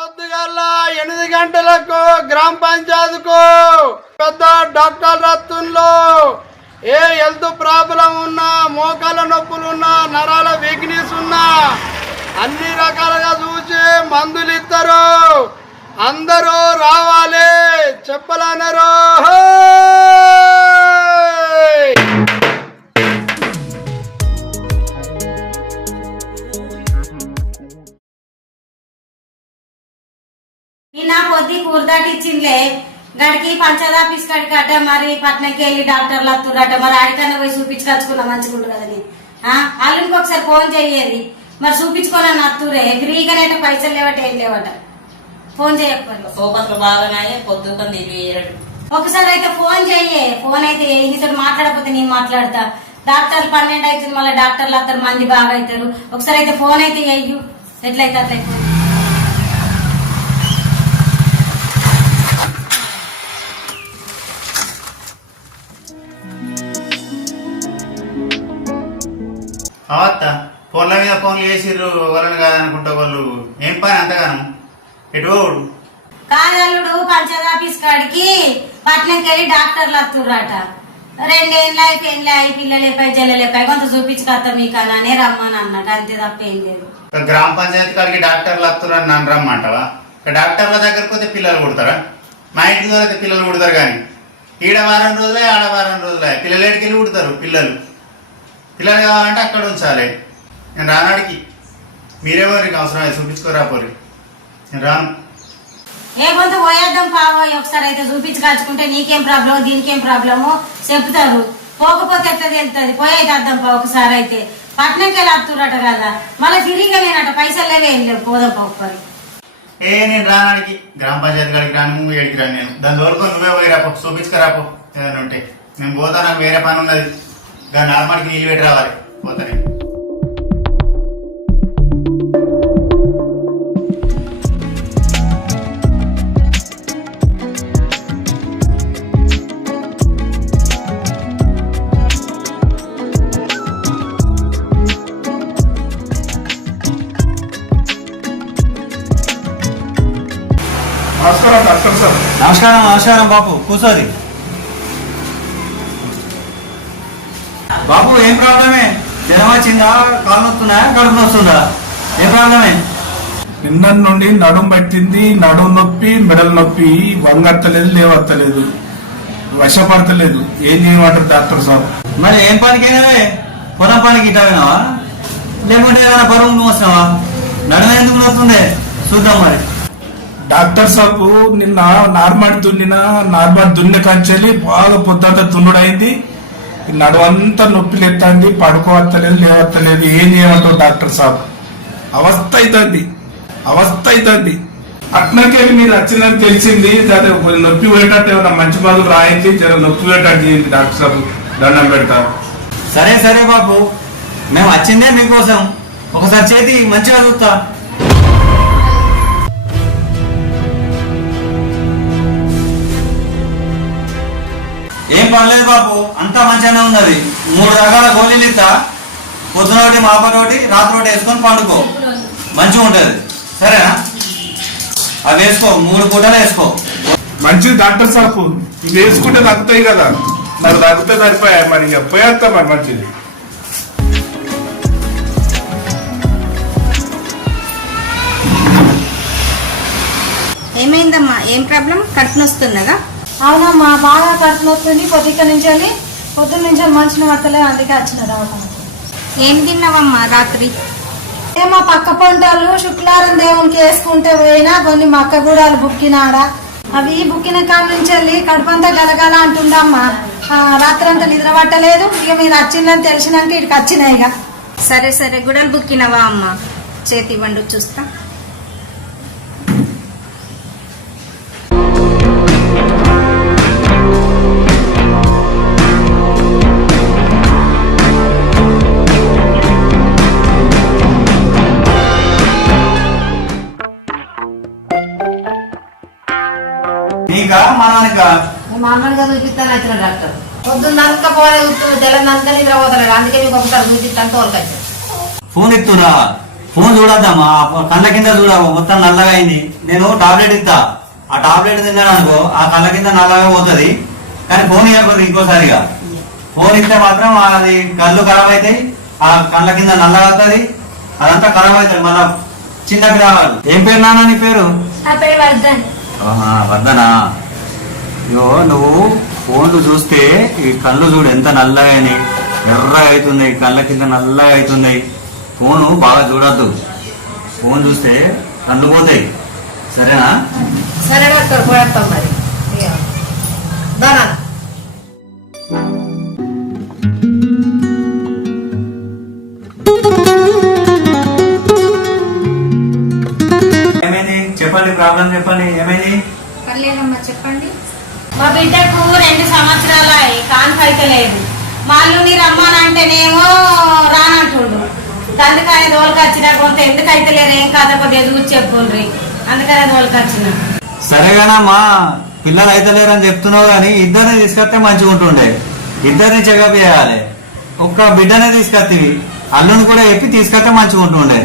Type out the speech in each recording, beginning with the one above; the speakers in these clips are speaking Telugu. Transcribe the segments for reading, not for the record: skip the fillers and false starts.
పొద్దుగల్లా 8 గంటలకు గ్రామ పంచాయతీకు పెద్ద డాక్టర్ రత్తుల్లో ఏ హెల్త్ ప్రాబ్లం ఉన్నా, మోకాల నొప్పులు ఉన్నా, నరాల వీక్నెస్ ఉన్నా అన్ని రకాలుగా చూసి మందులు ఇస్తారు. అందరూ రావాలి చెప్పలన్నారు. నిన్న పొద్దు కూరదాటిచ్చిందిలే గడికి పంచదార పిస్కడి కట్ట మరి పట్నంకి వెళ్ళి డాక్టర్లు వస్తురట. మరి ఆడికన్నా పోయి చూపించుకొచ్చుకున్నా మంచిగుండు కదని. వాళ్ళకి ఒకసారి ఫోన్ చెయ్యేది. మరి చూపించుకోవాలని వస్తురే ఫ్రీగానే పైసలు లేవట ఏం లేవట. ఫోన్ చేయకపోతే సోపత్లు బాగానే పొద్దుకొని ఒకసారి అయితే ఫోన్ చెయ్యే. ఫోన్ అయితే నీతో మాట్లాడకపోతే నేను మాట్లాడతా. డాక్టర్లు 12 అవుతుంది, మళ్ళీ డాక్టర్లు వస్తారు, మంది బాగా అవుతారు. ఒకసారి అయితే ఫోన్ అయితే చెయ్యు. ఎట్లయితే అట్లయితే అవత్త ఫోన్ల మీద ఫోన్లు చేసిర్రు. వాళ్ళని కాదనుకుంటా వాళ్ళు ఏం పని అంతగానం ఎటు కాదల్లుడు పంచదార పిస్కాడికి పట్నంకి వెళ్ళి డాక్టర్లు వస్తుర్రట. 2 ఏళ్ళాయి పెళ్ళాయి పిల్లలేపై జల్లలేపై కొంత చూపించుకొస్తా మీకు అనే రమ్మని అన్నట్టు. అంతే తప్ప ఏం లేదు. గ్రామ పంచాయతీ కాడికి డాక్టర్లు వస్తున్నారు నన్ను రమ్మంటావా? డాక్టర్ల దగ్గరకు పోతే పిల్లలు కుడతారా? మా ఇంటి అయితే పిల్లలు కుడతారు కానీ ఈడ వారం రోజులే ఆడ వారం రోజులే పిల్లలు ఎడికెళ్ళి కుడతారు. పిల్లలు కావాలంటే అక్కడ ఉంచాలి. నేను రానాడికి మీరేమోరికి అవసరం చూపించుకోరా పోరి. నేను రాను. ఏ కొంత పోయేద్దాం పావోయ్. ఒకసారి అయితే చూపించుకొచ్చుకుంటే నీకేం ప్రాబ్లమో దీనికేం ప్రాబ్లమో చెప్తారు. పోకపోతే ఎట్లా తెలుస్తుంది. పోయేది అద్దాం పా ఒకసారి అయితే. పట్నంకి వెళ్ళి వస్తురట కదా, మళ్ళీ తిరిగి నేనట పైసలు లేవే ఏం లేవు. పోదాం పోకపోయి నేను రానాడికి గ్రామ పంచాయతీ కాడికి రాను, నువ్వు ఏడికి రాను. నేను దాని వరకు నువ్వే పోయి రాపో, చూపించుకురాపో ఏదైనా ఉంటే. నేను పోతా, నాకు వేరే పని ఉన్నది. దాని నార్మల్కి నీళ్ళు పెట్టి రావాలి. పోతా నేను. నమస్కారం డాక్టర్ సార్. నమస్కారం బాబు, కూర్చోరి. బాబు ఏం ప్రాబ్లమే? జ్వరం వచ్చిందా? కాళ్ళు నొస్తున్నాయా? కడుపు నొస్తుందా? ఏం ప్రాబ్లమే? నిన్న నుండి నడుం పట్టింది, నడుం నొప్పి, మెడల నొప్పి, వంగత్తలేదు, లేవత్తలేదు, వశపడతలేదు. ఏం చేయమంటారు డాక్టర్ సాబ్? మరి ఏం పనికైనావే? పొలం పనికి ఇటావినావా లేకుంటే ఏమైనా బరువు మోసినావా? నడుమ ఎందుకు నొస్తుందే చూద్దాం మరి. డాక్టర్ సాబ్ నిన్న నార్మల్ దున్న కంచెలి బాగా పొద్దంతా దున్నుడైంది. నడువంతా నొప్పి లేస్తుంది, పడుకోవత్తలేదు, లేవత్తలేదు. ఏం చేయమంటారు డాక్టర్ సాబ్? అవస్థ అవుతుంది. అట్నకెళ్ళి మీరు వచ్చిందని తెలిసింది. నొప్పి పోయేటట్టు ఏమన్నా మంచి మందులు రాయింది, జర నొప్పి పోయేటట్టు చేయండి డాక్టర్ సాబ్. దండం పెడతారు. సరే బాబు, మేము వచ్చిందే మీకోసం. ఒకసారి చేతి మంచిగా చూస్తా. ఏం పర్లేదు బాబు, అంతా మంచిగానే ఉన్నది. 3 రకాల గోళీలు ఇస్తా. పొద్దున ఒకటి, మాపటి ఒకటి, రాత్రి ఒకటి వేసుకొని పండుకో. మంచిగా ఉంటది. సరేనా? అవి వేసుకో, 3 పూటలు వేసుకో. మంచిది డాక్టర్ సాబ్. ఇవి వేసుకుంటే తగ్గుతాయి కదా. నాకు తగ్గితే సరిపోయాయి. మరి ఇక పోయేస్తా. మరి మంచిది. ఏమైందమ్మా? ఏం ప్రాబ్లం? కడుపు నొస్తున్నదా? అవునమ్మా, బాగా కడుపు నొస్తుంది. పొద్దున్న నుంచి మంచిన వస్తలే, అందుకే వచ్చిన రావడం. ఏం తిన్నావమ్మా రాత్రి? ఏమో పక్క పంటలు శుక్లారం దేవునికి వేసుకుంటే పోయినా కొన్ని మక్క గూడాలు బుక్కినాడా. అవి బుక్కిన కాడ నుంచి వెళ్ళి కడుపంతా గలగల అంటుండమ్మా. రాత్రంతా నిద్ర పట్టలేదు. ఇక మీరు వచ్చిందని తెలిసినాక ఇక్కడికి వచ్చినాయి. ఇక సరే గుడలు బుక్కినవా అమ్మా? చేతి ఇవ్వండి చూస్తా. మామూలుగా చూపిస్తాను వచ్చిన డాక్టర్. పొద్దున్న పోలే తెల్లని నిద్ర పోతాడు. అందుకే మీకు ఒకసారి చూపిస్తాను తోలుకొచ్చాను. ఫోన్ ఎత్తురా. ఫోన్ చూడద్దమ్మా, కళ్ళ కింద చూడ మొత్తం నల్లగా అయింది. నేను టాబ్లెట్ ఇస్తా, ఆ టాబ్లెట్ తిన్నాను అనుకో ఆ కళ్ళ కింద నల్లగా పోతుంది. కానీ ఫోన్ ఇవ్వకూడదు ఇంకోసారిగా. ఫోన్ ఇస్తే మాత్రం అది కళ్ళు ఖరాబ్ అవుతాయి, ఆ కళ్ళ కింద నల్లగా వస్తుంది, అదంతా ఖరాబ్ అవుతుంది. మళ్ళా చింతకి రావాలి. ఏం పేరు నాన్న నీ పేరు? నా పేరు వర్ధన్. వర్ధనా, ఇగో నువ్వు ఫోన్లు చూస్తే ఈ కళ్ళు చూడు ఎంత నల్లగా అయినాయి, ఎర్రగా అవుతున్నాయి, కళ్ళ కింద నల్లగా అవుతున్నాయి. ఫోను బాగా చూడద్దు, ఫోన్ చూస్తే కళ్ళు పోతాయి. సరేనా? సరే డాక్టర్ పోయేస్తాం మరి. ఏమైంది చెప్పండి, ప్రాబ్లం చెప్పండి, ఏమైంది? పర్లేదమ్మా చెప్పండి. మా బిడ్డకు 2 సంవత్సరాలు కాన్పు అయితే లేదు. మా అల్లుని రమ్మానంటేనేమో రానంటుండు. అందుకని దోలకొచ్చిన కొంత ఎందుకైతే లేరు, ఏం కాదా కొద్దిగా చూసి చెప్పుండ్రి, అందుకనే దోలకొచ్చిన. సరేగానమ్మా, పిల్లలు అయితే లేరని చెప్తున్నావు కానీ ఇద్దరిని తీసుకొస్తే మంచిగా ఉంటుండే. ఇద్దరిని చెకప్ చేయాలి, ఒక్క బిడ్డనే తీసుకొస్తేవి, అల్లుని కూడా చెప్పి తీసుకొస్తే మంచిగా ఉంటుండే.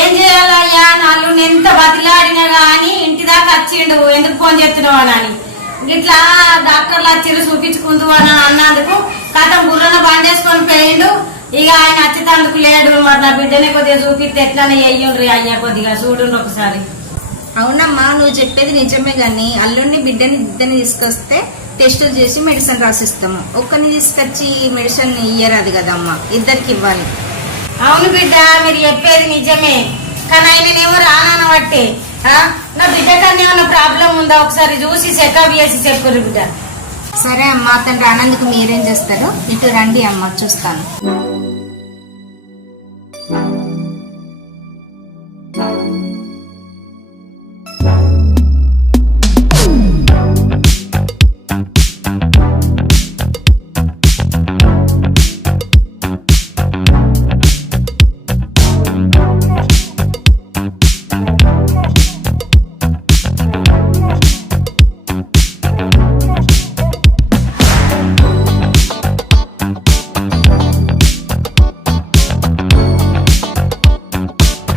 ఏం చేయాలయ్యా, నాళ్ళు ఎంత బతిలాడినా గాని ఇంటి దాకా వచ్చిండు, ఎందుకు ఫోన్ చేస్తున్నావు అని. ఇట్లా డాక్టర్లు వచ్చిండు చూపించుకుంటూ అని అన్నందుకు కథం బుర్రన బండేసుకొని పోయిండు. ఇక ఆయన వచ్చేటందుకు లేడు. మరి నా బిడ్డనే కొద్దిగా చూపిస్తే ఎట్లానే చెయ్యండ్రి అయ్యా, కొద్దిగా చూడండి ఒకసారి. అవునమ్మా, నువ్వు చెప్పేది నిజమే గాని అల్లుడిని బిడ్డని ఇద్దరిని తీసుకొస్తే టెస్టులు చేసి మెడిసిన్ రాసిస్తాము. ఒక్కరిని తీసుకొచ్చి మెడిసిన్ ఇయ్యరాదు కదమ్మా, ఇద్దరికి ఇవ్వాలి. అవును బిడ్డ, మీరు చెప్పేది నిజమే. కానీ ఆయననేమో రానాన బట్టే నా బిడ్డ కన్నా ఏమైనా ప్రాబ్లం ఉందా ఒకసారి చూసి చెకప్ చేసి చెప్పుర్రు బిడ్డ. సరే అమ్మా, అతను రానందుకు మీరేం చేస్తారు? ఇటు రండి అమ్మ, చూస్తాను.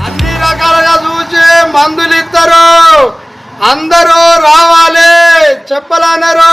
అన్ని రకాలుగా చూసి మందులు ఇస్తారు. అందరూ రావాలి చెప్పలన్నారు.